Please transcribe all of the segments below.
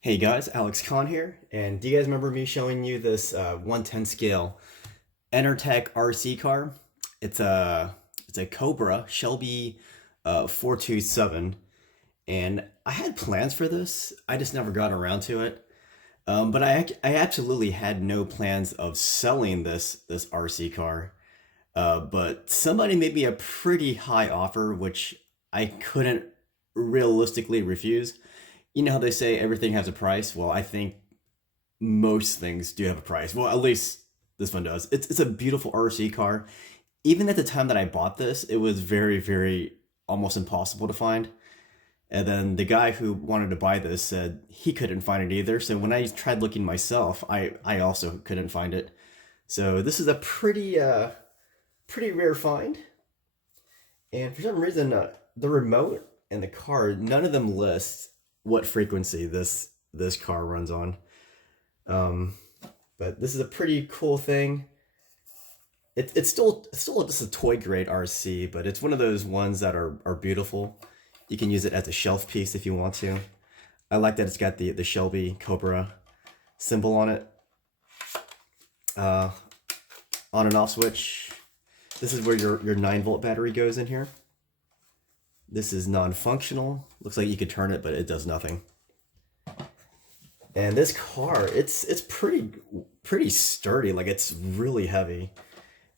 Hey guys, Alex Khan here, and do you guys remember me showing you this 110 scale Enertec RC car? It's a Cobra Shelby 427, and I had plans for this. I just never got around to it. But I absolutely had no plans of selling this RC car. But somebody made me a pretty high offer, which I couldn't realistically refuse. You know how they say everything has a price? Well, I think most things do have a price. Well, at least this one does. It's a beautiful RC car. Even at the time that I bought this, it was very almost impossible to find. And then the guy who wanted to buy this said he couldn't find it either. So when I tried looking myself, I also couldn't find it. So this is a pretty rare find. And for some reason, the remote and the car, none of them list what frequency this car runs on. Um, but this is a pretty cool thing. It's still just a toy grade RC, but it's one of those ones that are beautiful. You can use it as a shelf piece if you want to. I like that it's got the Shelby Cobra symbol on it. Uh, on and off switch. This is where your 9-volt battery goes in here. This is non-functional. Looks like you could turn it, but it does nothing. And this car, it's pretty sturdy. Like, it's really heavy.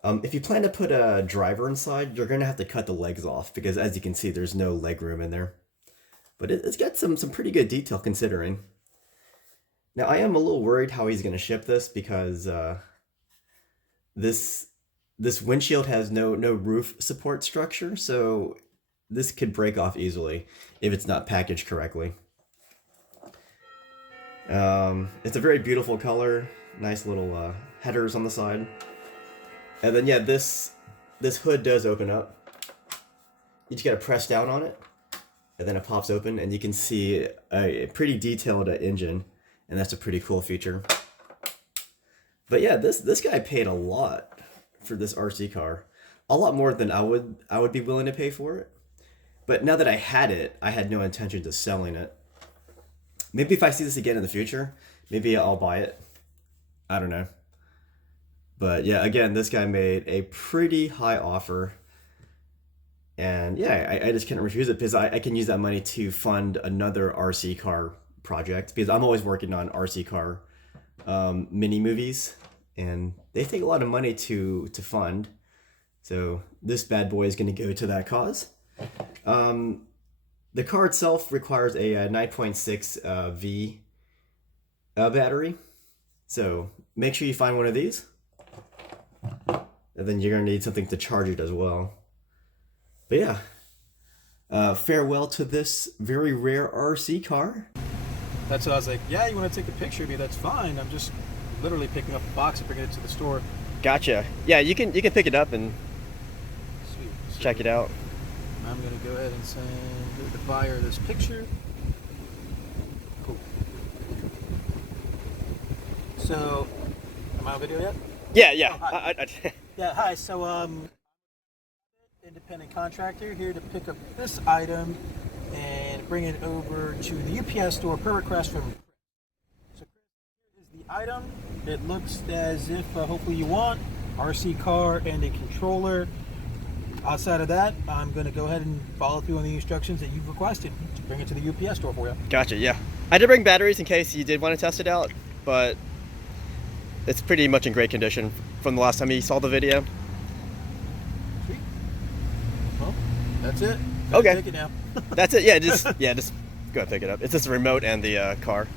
If you plan to put a driver inside, you're gonna have to cut the legs off because, as you can see, there's no leg room in there. But it's got some pretty good detail considering. Now, I am a little worried how he's gonna ship this because this this windshield has no roof support structure, so this could break off easily if it's not packaged correctly. It's a very beautiful color, nice little headers on the side, and then yeah, this hood does open up. You just gotta press down on it, and then it pops open, and you can see a pretty detailed engine, and that's a pretty cool feature. But yeah, this guy paid a lot for this RC car, a lot more than I would be willing to pay for it. But now that I had it, I had no intention of selling it. Maybe if I see this again in the future, maybe I'll buy it. I don't know. But yeah, again, this guy made a pretty high offer. And yeah, I just couldn't refuse it because I can use that money to fund another RC car project because I'm always working on RC car mini movies. And they take a lot of money to fund. So this bad boy is going to go to that cause. Um, the car itself requires a 9.6 V battery. So make sure you find one of these. And then you're going to need something to charge it as well. But yeah, farewell to this very rare RC car. That's what I was like, yeah, you want to take a picture of me, that's fine. I'm just literally picking up a box and bringing it to the store. Gotcha. Yeah, you can pick it up and Sweet. So check it out. I'm going to go ahead and send the buyer this picture. Cool. So, am I on video yet? Yeah. Oh, hi. Yeah, hi. So, independent contractor here to pick up this item and bring it over to the UPS store per request from Chris. So here is the item. It looks as if hopefully you want RC car and a controller. Outside of that, I'm going to go ahead and follow through on the instructions that you've requested to bring it to the UPS store for you. Gotcha, yeah. I did bring batteries in case you did want to test it out, but it's pretty much in great condition from the last time you saw the video. Sweet. Well, that's it. Okay. Take it now. That's it, yeah, just go and pick it up. It's just the remote and the car.